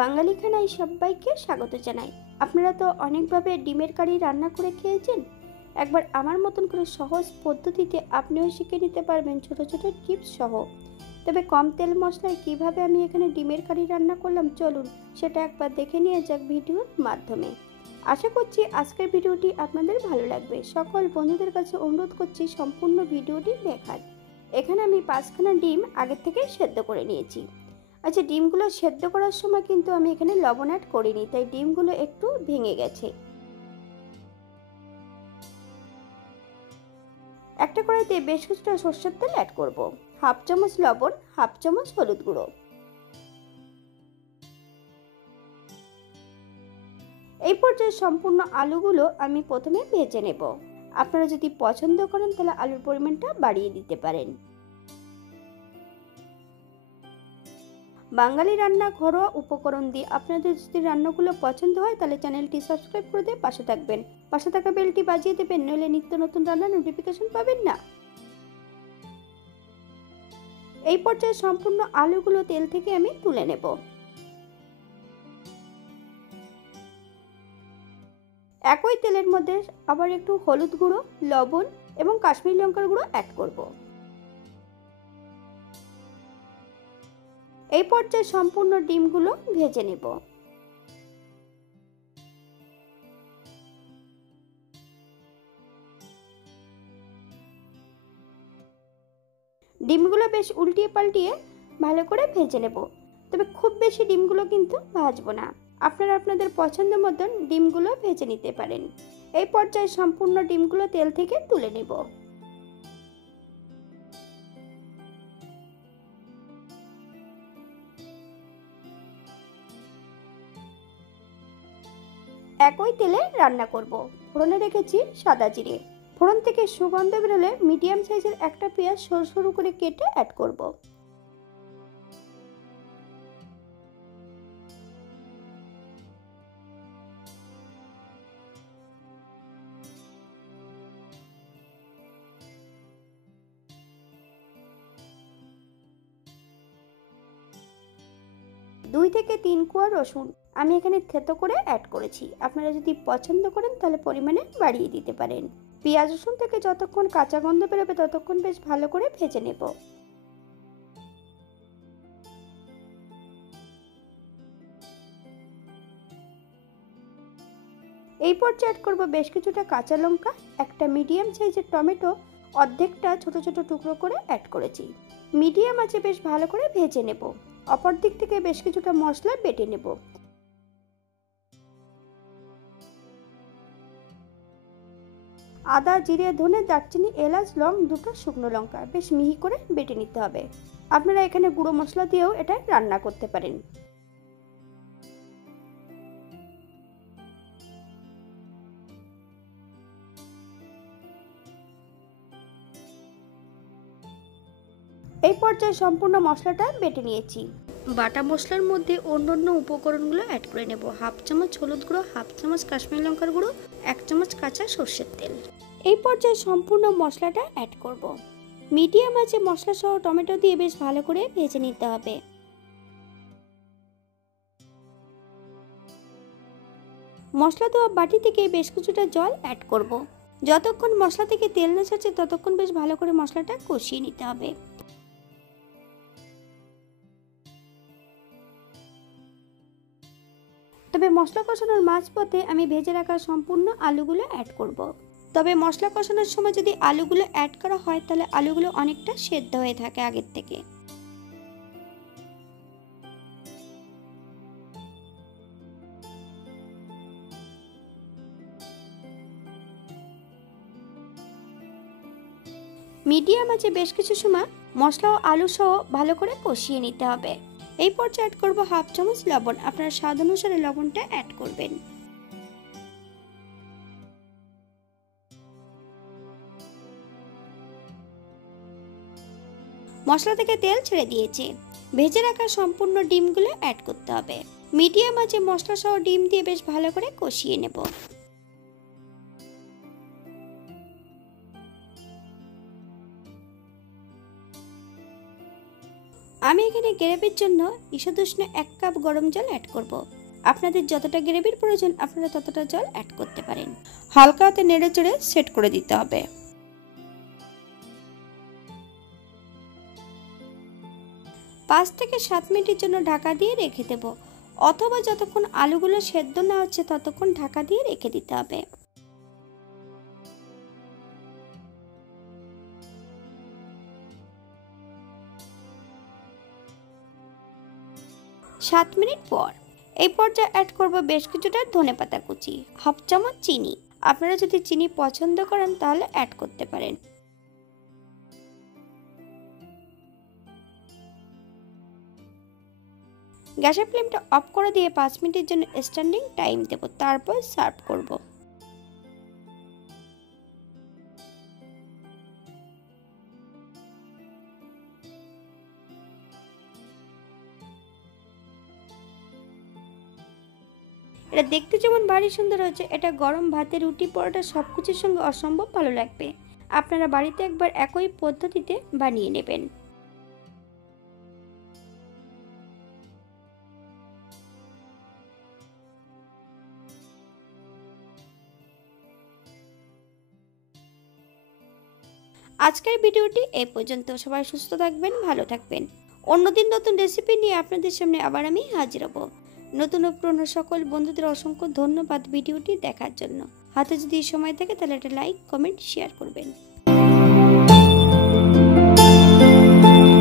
বাঙালি খানায় সবাইকে স্বাগত জানাই। আপনারা তো অনেকভাবে ডিমের কারি রান্না করে খেয়েছেন। একবার আমার মতন করে সহজ পদ্ধতিতে আপনিও শিখে নিতে পারবেন ছোট ছোট টিপস সহ। তবে কম তেল মশলায় কিভাবে আমি এখানে ডিমের কারি রান্না করলাম, চলুন সেটা একবার দেখে নিয়ে যাক ভিডিওর মাধ্যমে। আশা করছি আজকের ভিডিওটি আপনাদের ভালো লাগবে। সকল বন্ধুদের কাছে অনুরোধ করছি সম্পূর্ণ ভিডিওটি দেখার। এখানে আমি 5খানা ডিম আগে থেকে সেদ্ধ করে নিয়েছি। আচ্ছা, ডিমগুলো সেদ্ধ করার সময় কিন্তু আমি এখানে লবণ অ্যাড করিনি, তাই ডিমগুলো একটু ভেঙে গেছে। একটা কড়াইতে বেশ কিছুটা সরষের তেল অ্যাড করব, হাফ চামচ লবণ, হাফ চামচ হলুদ গুঁড়ো। এই পর্যায়ে সম্পূর্ণ আলুগুলো আমি প্রথমে ভেজে নেব। আপনারা যদি পছন্দ করেন তাহলে আলুর পরিমাণটা বাড়িয়ে দিতে পারেন। বাঙালি রান্না ঘরোয়া উপকরণ দিয়ে আপনাদের যদি রান্নাগুলো পছন্দ হয় তাহলে চ্যানেলটি সাবস্ক্রাইব করে দিয়ে পাশে থাকবেন। পাশে থাকা বেলটি বাজিয়ে দেবেন, নইলে নিত্য নতুন রান্নার নোটিফিকেশন পাবেন না। এই পর্যায়ে সম্পূর্ণ আলুগুলো তেল থেকে আমি তুলে নেব। একই তেলের মধ্যে আবার একটু হলুদ গুঁড়ো, লবণ এবং কাশ্মীরি লঙ্কার গুঁড়ো অ্যাড করব। এই পর্যায়ে সম্পূর্ণ ডিমগুলো ভেজে নেব। ডিমগুলো বেশ উল্টিয়ে পাল্টিয়ে ভালো করে ভেজে নেব। তবে খুব বেশি ডিমগুলো কিন্তু ভাজবো না, আপনারা আপনাদের পছন্দ মতন ডিমগুলো ভেজে নিতে পারেন। এই পর্যায়ে সম্পূর্ণ ডিমগুলো তেল থেকে তুলে নেব। একই তেলে রান্না করব। ফোড়নে রেখেছি সাদা জিরে। ফোড়ন থেকে সুগন্ধ বেরোলে মিডিয়াম সাইজের একটা পেঁয়াজ সরু সরু করে কেটে অ্যাড করব। দুই থেকে তিন কোয়া রসুন আমি এখানে থেতো করে অ্যাড করেছি। আপনারা যদি পছন্দ করেন তাহলে পরিমাণে বাড়িয়ে দিতে পারেন। পেঁয়াজ রসুন থেকে যতক্ষণ কাঁচা গন্ধ বেরোবে ততক্ষণ বেশ ভালো করে ভেজে নেব। এই পর্যায়ে অ্যাড করব বেশ কিছুটা কাঁচা লঙ্কা, একটা মিডিয়াম সাইজের টমেটো অর্ধেকটা ছোট ছোট টুকরো করে অ্যাড করেছি। মিডিয়াম আছে বেশ ভালো করে ভেজে নেব। অপর দিক থেকে বেশ কিছুটা মশলা বেটে নেব। আদা, জিরে, ধনে, দারচিনি, এলাচ, লং, দুটো শুকনো লঙ্কা বেশ মিহি করে বেটে নিতে হবে। আপনারা এখানে গুঁড়ো মশলা দিয়েও এটা রান্না করতে পারেন। এই পর্যায়ে সম্পূর্ণ মশলাটা বেটে নিয়েছি। বাটা মশলার মধ্যে অন্যান্য উপকরণগুলো অ্যাড করে নেব। হাফ চামচ হলুদ গুঁড়ো, হাফ চামচ কাশ্মীরি লঙ্কার গুঁড়ো, এক চামচ কাঁচা সর্ষের তেল। এই পর্যায়ে সম্পূর্ণ মশলাটা অ্যাড করব। মিডিয়াম আঁচে মশলা সহ টমেটো দিয়ে বেশ ভালো করে ভেজে নিতে হবে। মশলা দেওয়া বাটি থেকে বেশ কিছুটা জল অ্যাড করব। যতক্ষণ মশলা থেকে তেল না ছাড়ছে ততক্ষণ বেশ ভালো করে মশলাটা কষিয়ে নিতে হবে। তবে মশলা কষানোর মাঝপথে আমি ভেজে রাখা সম্পূর্ণ আলুগুলো অ্যাড করব। তবে মশলা কষানোর সময় যদি আলুগুলো অ্যাড করা হয় তাহলে আলুগুলো অনেকটা সেদ্ধ হয়ে থাকে আগের থেকে। মিডিয়াম আছে বেশ কিছু সময় মশলা ও আলু সহ ভালো করে কষিয়ে নিতে হবে। এই পর্যায়ে অ্যাড করব হাফ চামচ লবণ। আপনারা স্বাদ অনুসারে লবণটা অ্যাড করবেন। মশলা থেকে তেল ছেড়ে দিয়েছে। ভেজে রাখা সম্পূর্ণ ডিমগুলো অ্যাড করতে হবে। মিডিয়াম আছে মশলা সহ ডিম দিয়ে বেশ ভালো করে কষিয়ে নেব। আমি এখানে গ্রেভির জন্য ঈশাদুষ্ণ 1 কাপ গরম জল অ্যাড করব। আপনাদের যতটা গ্রেভির প্রয়োজন আপনারা ততটা জল অ্যাড করতে পারেন। হালকা হাতে নেড়ে চেড়ে সেট করে দিতে হবে। 5 থেকে 7 মিনিটের জন্য ঢাকা দিয়ে রেখে দেব, অথবা যতক্ষণ আলুগুলো সেদ্ধ না হচ্ছে ততক্ষণ ঢাকা দিয়ে রেখে দিতে হবে। সাত মিনিট পর এই পর্যায়ে অ্যাড করব বেশ কিছুটা ধনেপাতা কুচি, হাফ চামচ চিনি। আপনারা যদি চিনি পছন্দ করেন তাহলে অ্যাড করতে পারেন। গ্যাসের ফ্লেমটা অফ করে দিয়ে 5 মিনিটের জন্য স্ট্যান্ডিং টাইম দেব, তারপর সার্ভ করব। এটা দেখতে যেমন ভারী সুন্দর হচ্ছে, এটা গরম ভাতে, রুটি, পরোটা সবকিছুর সঙ্গে অসম্ভব ভালো লাগবে। আপনারা বাড়িতে একবার একই পদ্ধতিতে বানিয়ে নেবেন। আজকের ভিডিওটি এই পর্যন্ত। সবাই সুস্থ থাকবেন, ভালো থাকবেন। অন্যদিন নতুন রেসিপি নিয়ে আপনাদের সামনে আবার আমি হাজির হব। নতুন ও পুরনো সকল বন্ধুদের অসংখ্য ধন্যবাদ ভিডিওটি দেখার জন্য। হাতে যদি সময় থাকে তাহলে একটা লাইক, কমেন্ট, শেয়ার করবেন।